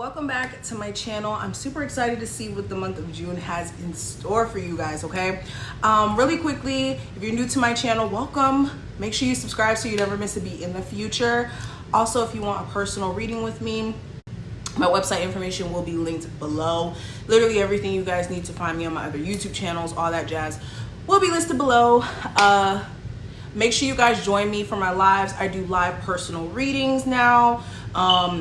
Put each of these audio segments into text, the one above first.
Welcome back to my channel. I'm super excited to see what the month of June has in store for you guys, okay? Really quickly, if you're new to my channel, welcome. Make sure you subscribe so you never miss a beat in the future. Also, if you want a personal reading with me, my website information will be linked below. Literally everything you guys need to find me on my other YouTube channels, all that jazz, will be listed below. Make sure you guys join me for my lives. I do live personal readings now.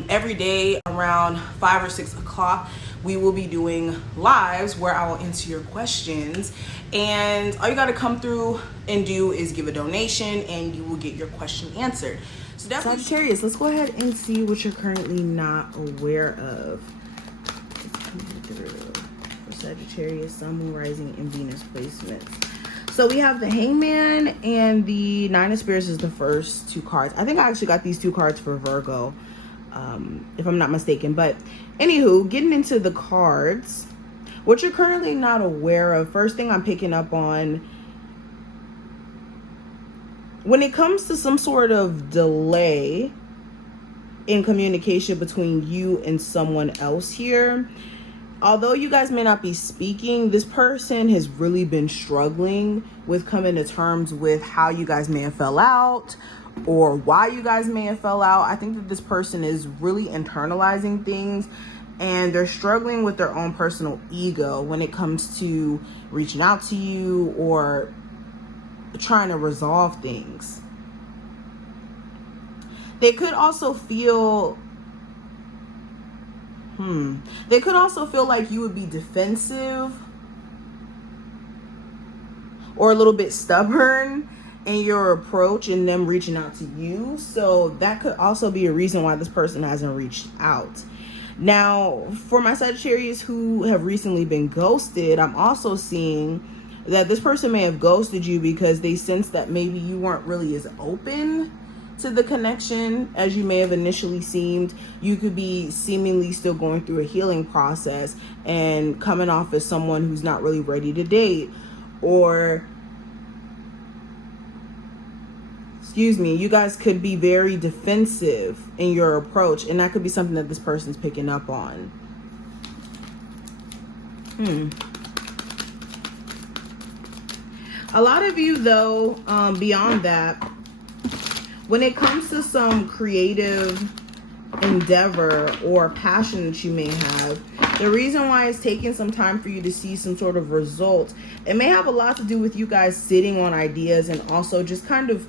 Every day around 5 or 6 o'clock, we will be doing lives where I will answer your questions. And all you got to come through and do is give a donation and you will get your question answered. So definitely Sagittarius, let's go ahead and see what you're currently not aware of. For Sagittarius, Sun, Moon, Rising, and Venus placements. So we have the Hangman and the Nine of Spears is the first two cards. I think I actually got these two cards for Virgo, if I'm not mistaken. But anywho, getting into the cards, what you're currently not aware of, first thing I'm picking up on, when it comes to some sort of delay in communication between you and someone else here, although you guys may not be speaking, this person has really been struggling with coming to terms with how you guys may have fell out or why you guys may have fell out. I think that this person is really internalizing things and they're struggling with their own personal ego when it comes to reaching out to you or trying to resolve things. They could also feel They could also feel like you would be defensive or a little bit stubborn in your approach in them reaching out to you. So that could also be a reason why this person hasn't reached out. Now, for my Sagittarius who have recently been ghosted, I'm also seeing that this person may have ghosted you because they sense that maybe you weren't really as open to the connection as you may have initially seemed. You could be seemingly still going through a healing process and coming off as someone who's not really ready to date, or you guys could be very defensive in your approach, and that could be something that this person's picking up on. A lot of you though, beyond that, when it comes to some creative endeavor or passion that you may have, the reason why it's taking some time for you to see some sort of result, it may have a lot to do with you guys sitting on ideas and also just kind of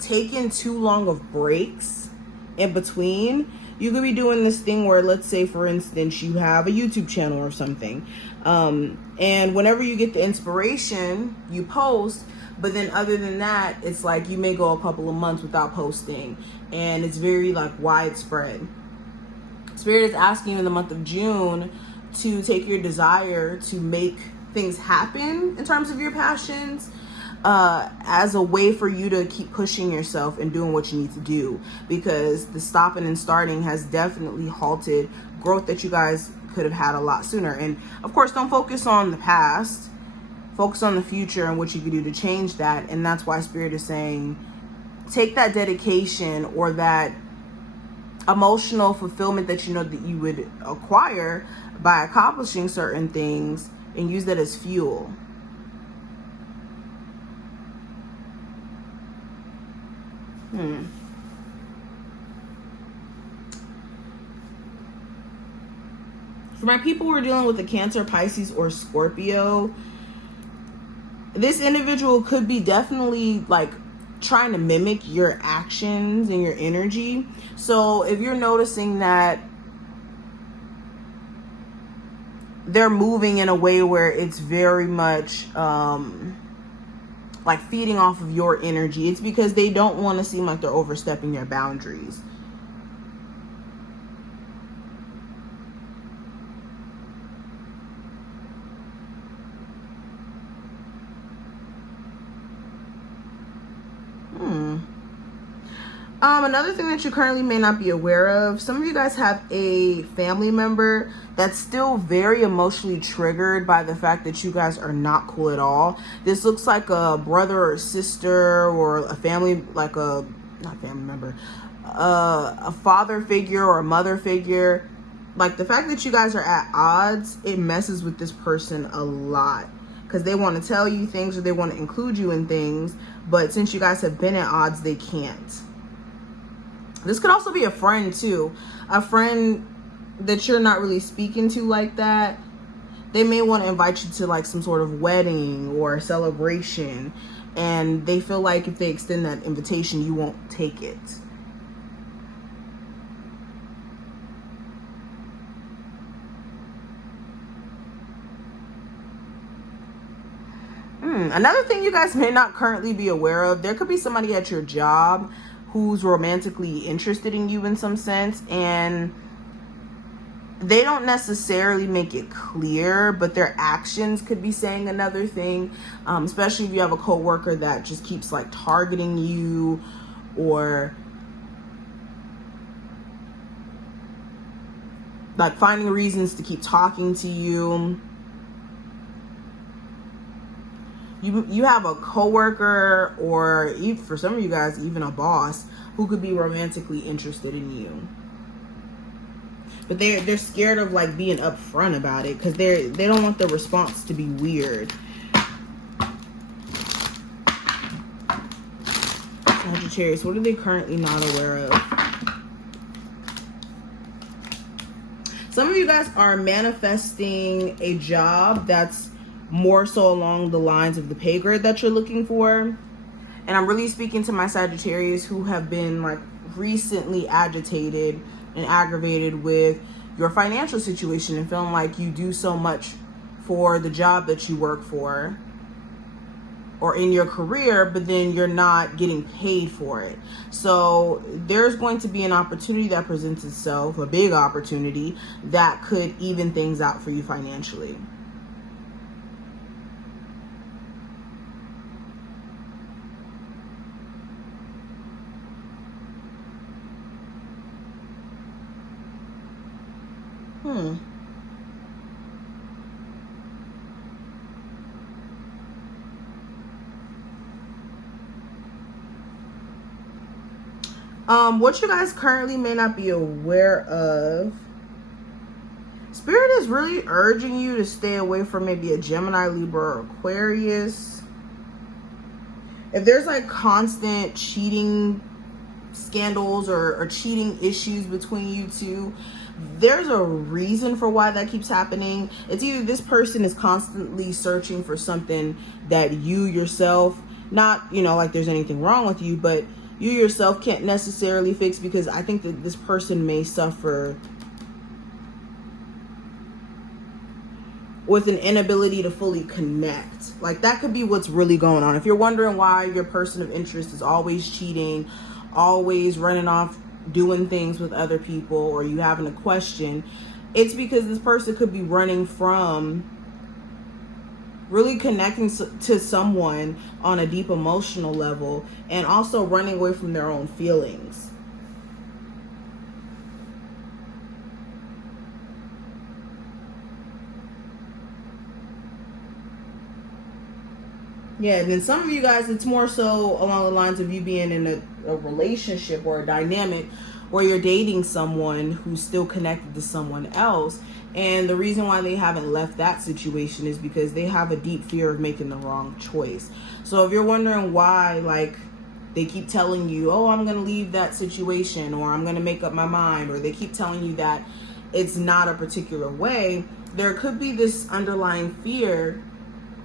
taking too long of breaks in between. You could be doing this thing where, let's say for instance, you have a YouTube channel or something, and whenever you get the inspiration, you post. But then other than that, it's like you may go a couple of months without posting, and it's very like widespread. Spirit is asking you in the month of June to take your desire to make things happen in terms of your passions as a way for you to keep pushing yourself and doing what you need to do, because the stopping and starting has definitely halted growth that you guys could have had a lot sooner. And of course, don't focus on the past. Focus on the future and what you can do to change that. And that's why Spirit is saying, take that dedication or that emotional fulfillment that you know that you would acquire by accomplishing certain things and use that as fuel. For my people who are dealing with the Cancer, Pisces, or Scorpio, this individual could be definitely like trying to mimic your actions and your energy. So if you're noticing that they're moving in a way where it's very much like feeding off of your energy, it's because they don't want to seem like they're overstepping their boundaries. Another thing that you currently may not be aware of, some of you guys have a family member that's still very emotionally triggered by the fact that you guys are not cool at all. This looks like a brother or sister or a family, like a, not family member, a father figure or a mother figure like the fact that you guys are at odds, it messes with this person a lot, because they want to tell you things or they want to include you in things, but since you guys have been at odds, they can't. This could also be a friend too, a friend that you're not really speaking to like that. They may want to invite you to like some sort of wedding or celebration, and they feel like if they extend that invitation, you won't take it. Another thing you guys may not currently be aware of, there could be somebody at your job who's romantically interested in you in some sense, and they don't necessarily make it clear, but their actions could be saying another thing, especially if you have a coworker that just keeps like targeting you or like finding reasons to keep talking to you. You have a coworker, or even for some of you guys, even a boss who could be romantically interested in you. But they're scared of like being upfront about it, because they don't want the response to be weird. Sagittarius, what are they currently not aware of? Some of you guys are manifesting a job that's more so along the lines of the pay grade that you're looking for. And I'm really speaking to my Sagittarius who have been like recently agitated and aggravated with your financial situation and feeling like you do so much for the job that you work for or in your career, but then you're not getting paid for it. So there's going to be an opportunity that presents itself, a big opportunity that could even things out for you financially. What you guys currently may not be aware of, Spirit is really urging you to stay away from maybe a Gemini, Libra, or Aquarius. If there's like constant cheating scandals or cheating issues between you two, there's a reason for why that keeps happening. It's either this person is constantly searching for something that you yourself, not, you know, like there's anything wrong with you, but you yourself can't necessarily fix, because I think that this person may suffer with an inability to fully connect. Like that could be what's really going on. If you're wondering why your person of interest is always cheating, always running off doing things with other people, or you having a question, it's because this person could be running from really connecting to someone on a deep emotional level, and also running away from their own feelings. Yeah, and then some of you guys, it's more so along the lines of you being in a relationship or a dynamic where you're dating someone who's still connected to someone else. And the reason why they haven't left that situation is because they have a deep fear of making the wrong choice. So if you're wondering why, like, they keep telling you, oh, I'm going to leave that situation, or I'm going to make up my mind, or they keep telling you that it's not a particular way, there could be this underlying fear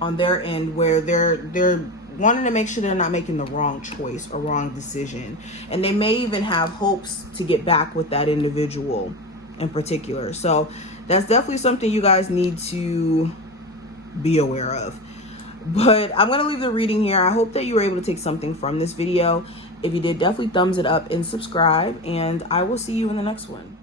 on their end where they're wanting to make sure they're not making the wrong choice or wrong decision. And they may even have hopes to get back with that individual in particular. So that's definitely something you guys need to be aware of. But I'm going to leave the reading here. I hope that you were able to take something from this video. If you did, definitely thumbs it up and subscribe, and I will see you in the next one.